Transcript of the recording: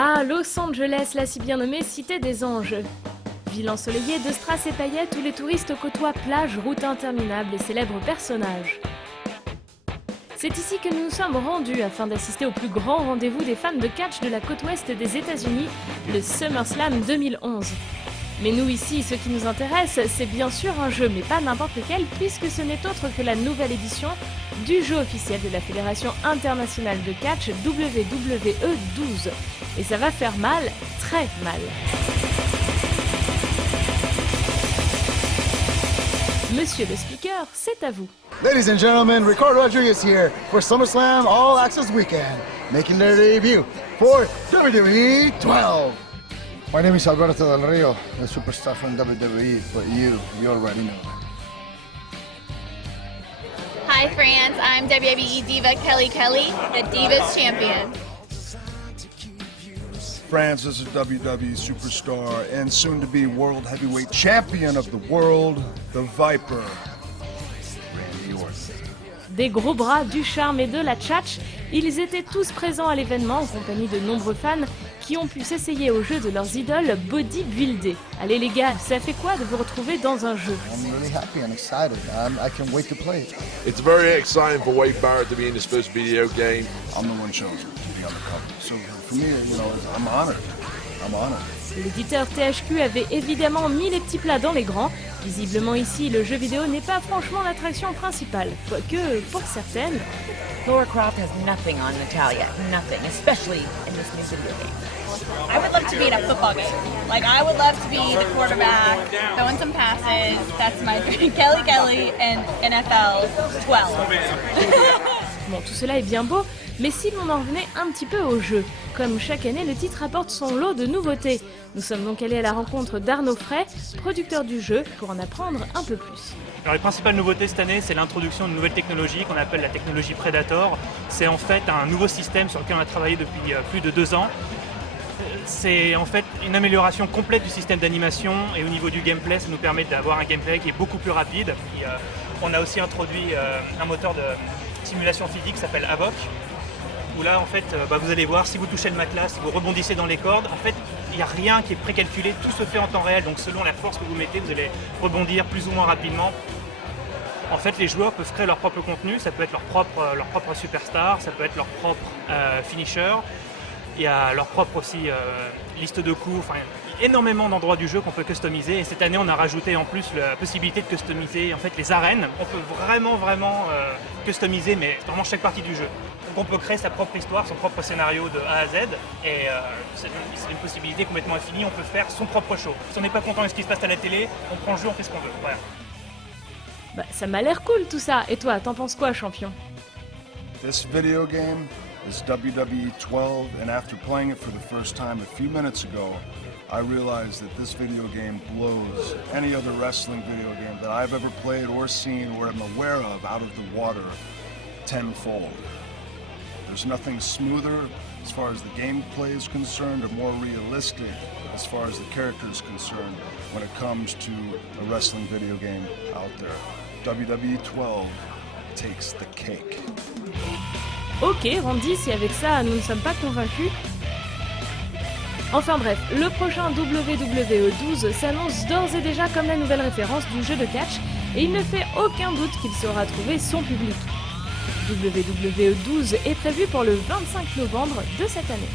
Ah, Los Angeles, la si bien nommée Cité des Anges. Ville ensoleillée de strass et paillettes où les touristes côtoient plages, routes interminables et célèbres personnages. C'est ici que nous nous sommes rendus afin d'assister au plus grand rendez-vous des fans de catch de la côte ouest des États-Unis, le SummerSlam 2011. Mais nous ici, ce qui nous intéresse, c'est bien sûr un jeu, mais pas n'importe lequel, puisque ce n'est autre que la nouvelle édition du jeu officiel de la Fédération internationale de catch WWE 12. Et ça va faire mal, très mal. Monsieur le speaker, c'est à vous. Ladies and gentlemen, Ricardo Rodriguez here for SummerSlam All Access Weekend, making their debut for WWE 12. My name is Alberto Del Rio, the superstar from WWE, but you already know. Hi France, I'm WWE Diva Kelly Kelly, the Divas Champion. France is a WWE superstar and soon to be World Heavyweight Champion of the world, the Viper, Randy Orton. Des gros bras, du charme et de la tchatch, ils étaient tous présents à l'événement en compagnie de nombreux fans qui ont pu s'essayer au jeu de leurs idoles bodybuildées. Allez les gars, ça fait quoi de vous retrouver dans un jeu? I'm really happy and excited. I can't wait to play it. It's very exciting for Wade Barrett to be in his first video game. I'm the one chosen to be on the cover. So for me, I'm honored. I'm honored. L'éditeur THQ avait évidemment mis les petits plats dans les grands. Visiblement ici, le jeu vidéo n'est pas franchement l'attraction principale, quoique pour certaines... Laura Croft has nothing on Natalia, nothing, especially in this new video game. I would love to be in a football game. Like, I would love to be the quarterback, throwing some passes. That's my dream. Kelly Kelly and NFL 12. Bon, tout cela est bien beau, mais si l'on en revenait un petit peu au jeu, comme chaque année, le titre apporte son lot de nouveautés. Nous sommes donc allés à la rencontre d'Arnaud Frey, producteur du jeu, pour en apprendre un peu plus. Alors les principales nouveautés cette année, c'est l'introduction de nouvelles technologies qu'on appelle la technologie Predator. C'est en fait un nouveau système sur lequel on a travaillé depuis plus de 2 ans. C'est en fait une amélioration complète du système d'animation et au niveau du gameplay, ça nous permet d'avoir un gameplay qui est beaucoup plus rapide. Et, on a aussi introduit un moteur de simulation physique qui s'appelle Avoc, où là en fait vous allez voir, si vous touchez le matelas, si vous rebondissez dans les cordes, en fait il n'y a rien qui est précalculé, tout se fait en temps réel, donc selon la force que vous mettez, vous allez rebondir plus ou moins rapidement. En fait, les joueurs peuvent créer leur propre contenu, ça peut être leur propre superstar, ça peut être leur propre finisher, il y a leur propre aussi liste de coups, enfin énormément d'endroits du jeu qu'on peut customiser, et cette année on a rajouté en plus la possibilité de customiser en fait les arènes. On peut vraiment customiser, mais vraiment chaque partie du jeu. Donc on peut créer sa propre histoire, son propre scénario de A à Z, et c'est une possibilité complètement infinie, on peut faire son propre show. Si on n'est pas content de ce qui se passe à la télé, on prend le jeu, on fait ce qu'on veut. Voilà. Bah, ça m'a l'air cool tout ça, et toi, t'en penses quoi, champion? This video game is WWE 12, and after playing it for the first time a few minutes ago, I realized that this video game blows any other wrestling video game that I've ever played or seen or am aware of out of the water tenfold. There's nothing smoother as far as the gameplay is concerned or more realistic as far as the character is concerned when it comes to a wrestling video game out there. WWE 12 takes the cake. Ok, Randy, si avec ça nous ne sommes pas convaincus. Enfin bref, le prochain WWE 12 s'annonce d'ores et déjà comme la nouvelle référence du jeu de catch, et il ne fait aucun doute qu'il saura trouver son public. WWE 12 est prévu pour le 25 novembre de cette année.